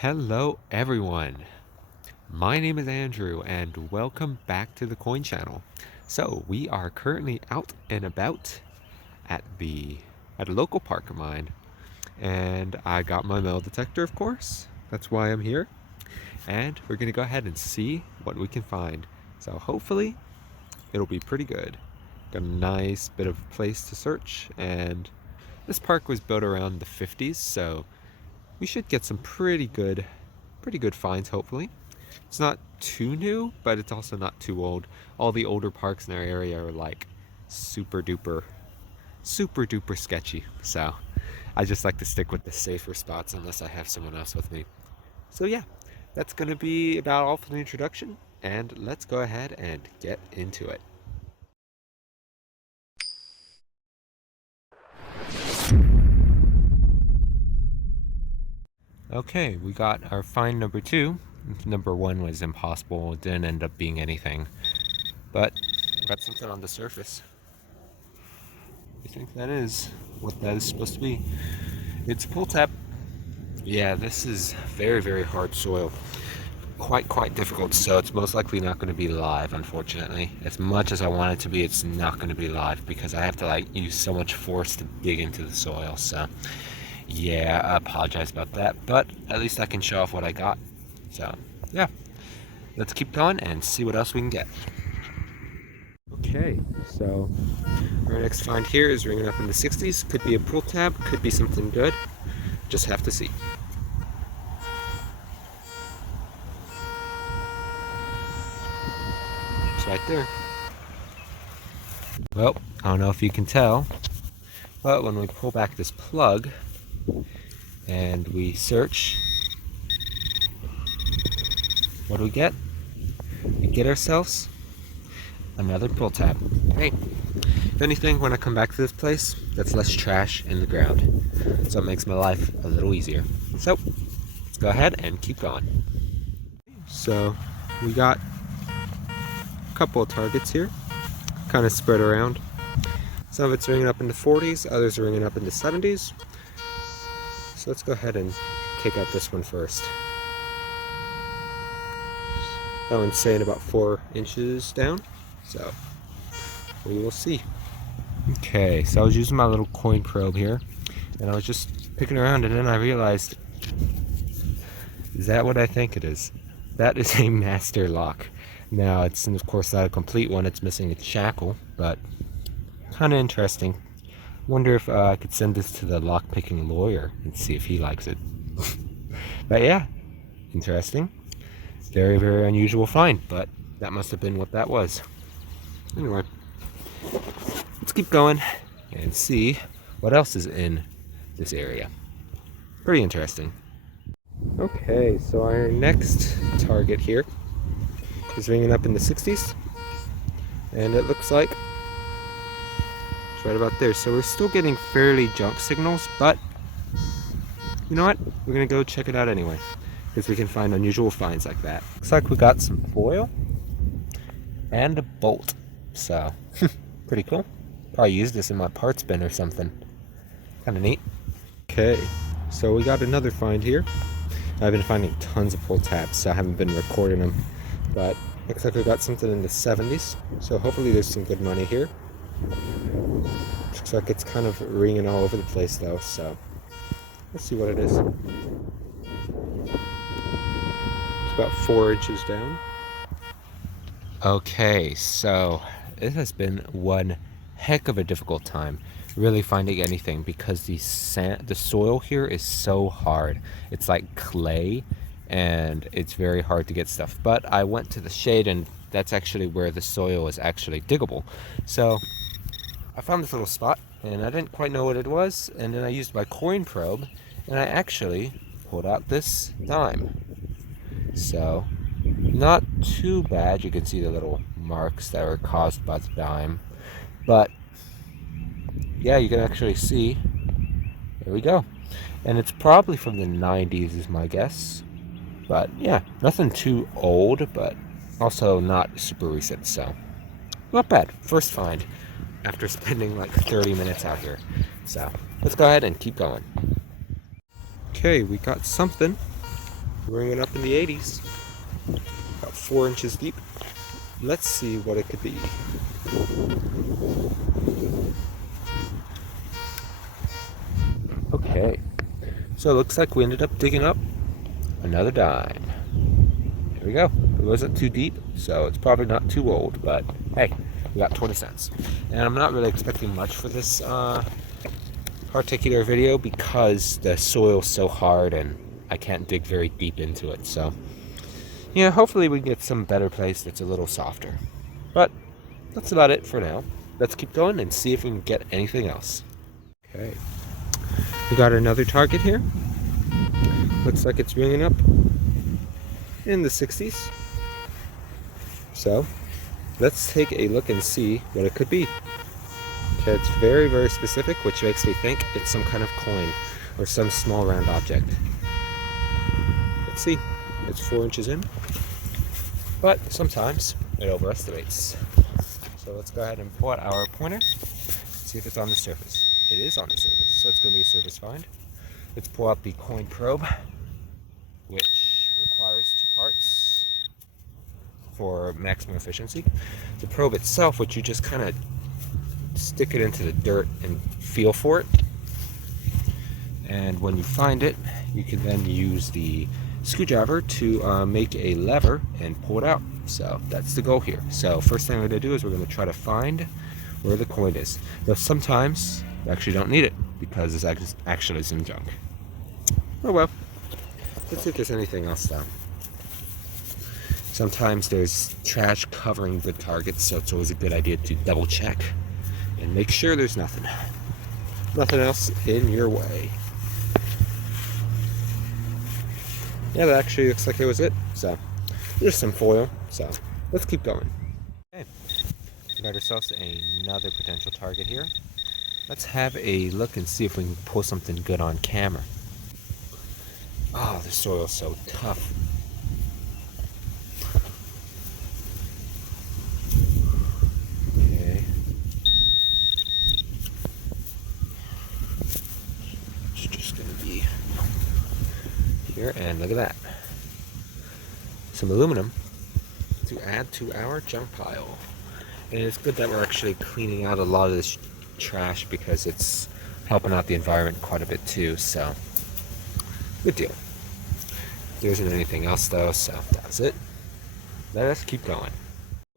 Hello everyone, my name is Andrew and welcome back to the Coin Channel. So we are currently out and about at a local park of mine, and I got my metal detector, of course. That's why I'm here, and we're gonna go ahead and see what we can find. So hopefully it'll be pretty good. Got a nice bit of place to search, and this park was built around the 50s, so we should get some pretty good finds hopefully. It's not too new, but it's also not too old. All the older parks in our area are like super duper sketchy. So I just like to stick with the safer spots unless I have someone else with me. So yeah, that's gonna be about all for the introduction, and let's go ahead and get into it. Okay, we got our find number two. Number one was impossible, it didn't end up being anything. But we got something on the surface. I think that is what that is supposed to be. It's a pull tab. Yeah, this is very hard soil. Quite difficult, so it's most likely not going to be live, unfortunately. As much as I want it to be, it's not going to be live because I have to like use so much force to dig into the soil. So yeah, I apologize about that, but at least I can show off what I got. So yeah, let's keep going and see what else we can get. Okay, so our next find here is ringing up in the 60s. Could be a pull tab, could be something good. Just have to see. It's right there. Well, I don't know if you can tell, but when we pull back this plug and we search, what do we get? We get ourselves another pull tab. Hey, if anything, when I come back to this place, that's less trash in the ground. So it makes my life a little easier. So, let's go ahead and keep going. So, we got a couple of targets here, kind of spread around. Some of it's ringing up in the 40s, others are ringing up in the 70s. So let's go ahead and kick out this one first. That one's saying about 4 inches down, so we will see. Okay, so I was using my little coin probe here, and I was just picking around, and then I realized, is that what I think it is? That is a master lock. Now, it's of course not a complete one, it's missing its shackle, but kind of interesting. Wonder if I could send this to the lock-picking lawyer and see if he likes it. But yeah, interesting. Very unusual find, but that must have been what that was. Anyway, let's keep going and see what else is in this area. Pretty interesting. Okay, so our next target here is ringing up in the 60s, and it looks like it's right about there. So we're still getting fairly junk signals, but you know what? We're gonna go check it out anyway, because we can find unusual finds like that. Looks like we got some foil and a bolt, so pretty cool. Probably use this in my parts bin or something. Kind of neat. Okay, so we got another find here. I've been finding tons of pull tabs, so I haven't been recording them, but looks like we got something in the 70s, so hopefully there's some good money here. Looks like it's kind of ringing all over the place though, so let's see what it is. It's about 4 inches down. Okay, so it has been one heck of a difficult time really finding anything because the soil here is so hard. It's like clay, and it's very hard to get stuff. But I went to the shade, and that's actually where the soil is actually diggable. So I found this little spot, and I didn't quite know what it was, and then I used my coin probe, and I actually pulled out this dime. So not too bad. You can see the little marks that were caused by the dime, but yeah, you can actually see, there we go, and it's probably from the 90s is my guess. But yeah, nothing too old, but also not super recent, so not bad. First find after spending like 30 minutes out here. So let's go ahead and keep going. Okay, we got something ringing up in the 80s, about 4 inches deep. Let's see what it could be. Okay, so it looks like we ended up digging up another dime. There we go. It wasn't too deep, so it's probably not too old, but hey, we got 20 cents. And I'm not really expecting much for this particular video because the soil's so hard and I can't dig very deep into it. So, yeah, hopefully we can get some better place that's a little softer. But that's about it for now. Let's keep going and see if we can get anything else. Okay, we got another target here. Looks like it's ringing up in the 60s. So let's take a look and see what it could be. Okay, it's very, very specific, which makes me think it's some kind of coin or some small round object. Let's see. It's 4 inches in, but sometimes it overestimates. So let's go ahead and pull out our pointer, see if it's on the surface. It is on the surface, so it's going to be a surface find. Let's pull out the coin probe, which requires 2 parts for maximum efficiency. The probe itself, which you just kind of stick it into the dirt and feel for it. And when you find it, you can then use the screwdriver to make a lever and pull it out. So that's the goal here. So first thing I'm going to do is we're going to try to find where the coin is. Though sometimes we actually don't need it because it's actually some junk. Oh well. Let's see if there's anything else though. Sometimes there's trash covering the targets, so it's always a good idea to double check and make sure there's nothing else in your way. Yeah, that actually looks like it was it. So there's some foil, so let's keep going. Okay, we got ourselves another potential target here. Let's have a look and see if we can pull something good on camera. Oh, the soil's so tough. Okay. It's just gonna be here, and look at that. Some aluminum to add to our junk pile. And it's good that we're actually cleaning out a lot of this trash because it's helping out the environment quite a bit too, so good deal. There isn't anything else though, so that's it. Let us keep going.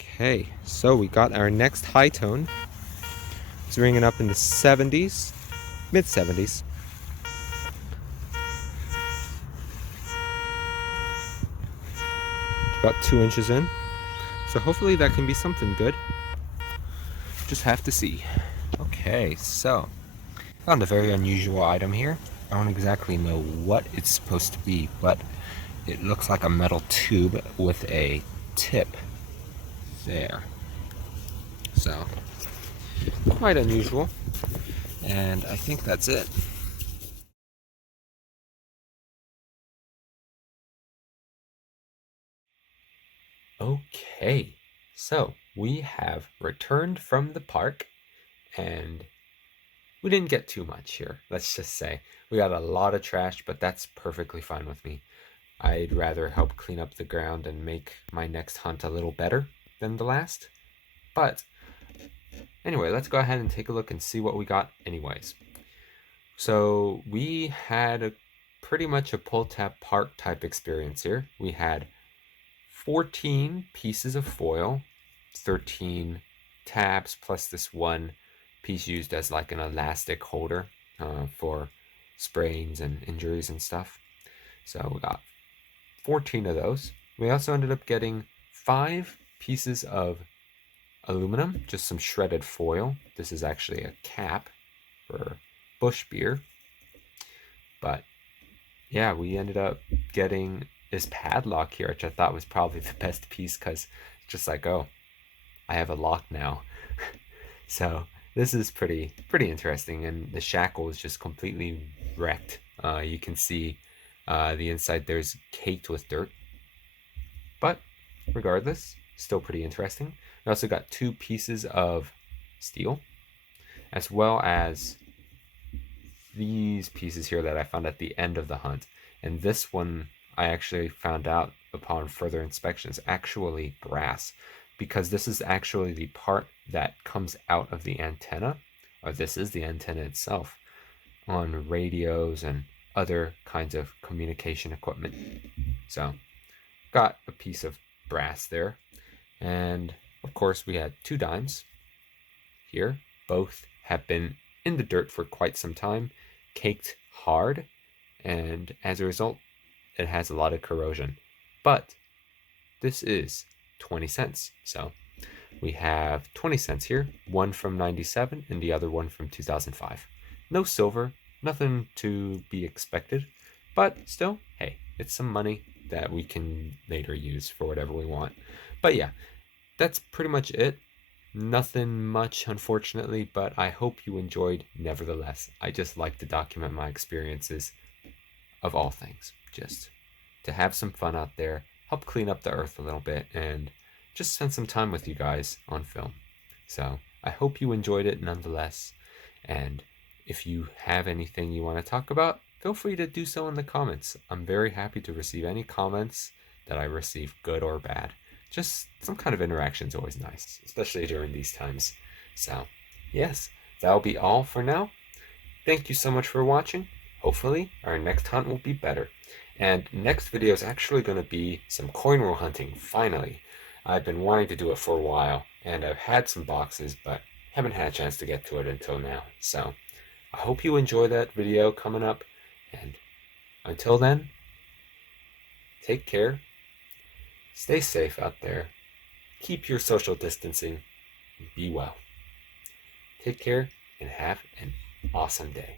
Okay, so we got our next high tone. It's ringing up in the 70s, mid 70s. About 2 inches in. So hopefully that can be something good. Just have to see. Okay, so found a very unusual item here. I don't exactly know what it's supposed to be, but it looks like a metal tube with a tip there. So quite unusual. And I think that's it. Okay, so we have returned from the park and we didn't get too much here, let's just say. We got a lot of trash, but that's perfectly fine with me. I'd rather help clean up the ground and make my next hunt a little better than the last. But anyway, let's go ahead and take a look and see what we got anyways. So we had pretty much a pull tab park type experience here. We had 14 pieces of foil, 13 tabs, plus this one piece used as like an elastic holder for sprains and injuries and stuff. So we got 14 of those. We also ended up getting 5 pieces of aluminum, just some shredded foil. This is actually a cap for bush beer. But yeah, we ended up getting this padlock here, which I thought was probably the best piece because it's just like, oh, I have a lock now. So this is pretty interesting, and the shackle is just completely wrecked. You can see the inside there's caked with dirt, but regardless, still pretty interesting. We also got 2 pieces of steel, as well as these pieces here that I found at the end of the hunt. And this one I actually found out upon further inspection is actually brass, because this is actually the part that comes out of the antenna, or this is the antenna itself, on radios and other kinds of communication equipment. So, got a piece of brass there. And of course, we had 2 dimes here. Both have been in the dirt for quite some time, caked hard, and as a result, it has a lot of corrosion. But this is 20 cents. So we have 20 cents here, one from 97 and the other one from 2005. No silver, nothing to be expected, but still, hey, it's some money that we can later use for whatever we want. But yeah, that's pretty much it. Nothing much, unfortunately, but I hope you enjoyed nevertheless. I just like to document my experiences of all things, just to have some fun out there, help clean up the earth a little bit, and just spend some time with you guys on film. So I hope you enjoyed it nonetheless. And if you have anything you want to talk about, feel free to do so in the comments. I'm very happy to receive any comments that I receive, good or bad. Just some kind of interaction is always nice, especially during these times. So, yes, that'll be all for now. Thank you so much for watching. Hopefully, our next hunt will be better. And next video is actually going to be some coin roll hunting, finally. I've been wanting to do it for a while, and I've had some boxes, but haven't had a chance to get to it until now. So, I hope you enjoy that video coming up, and until then, take care, stay safe out there, keep your social distancing, and be well. Take care, and have an awesome day.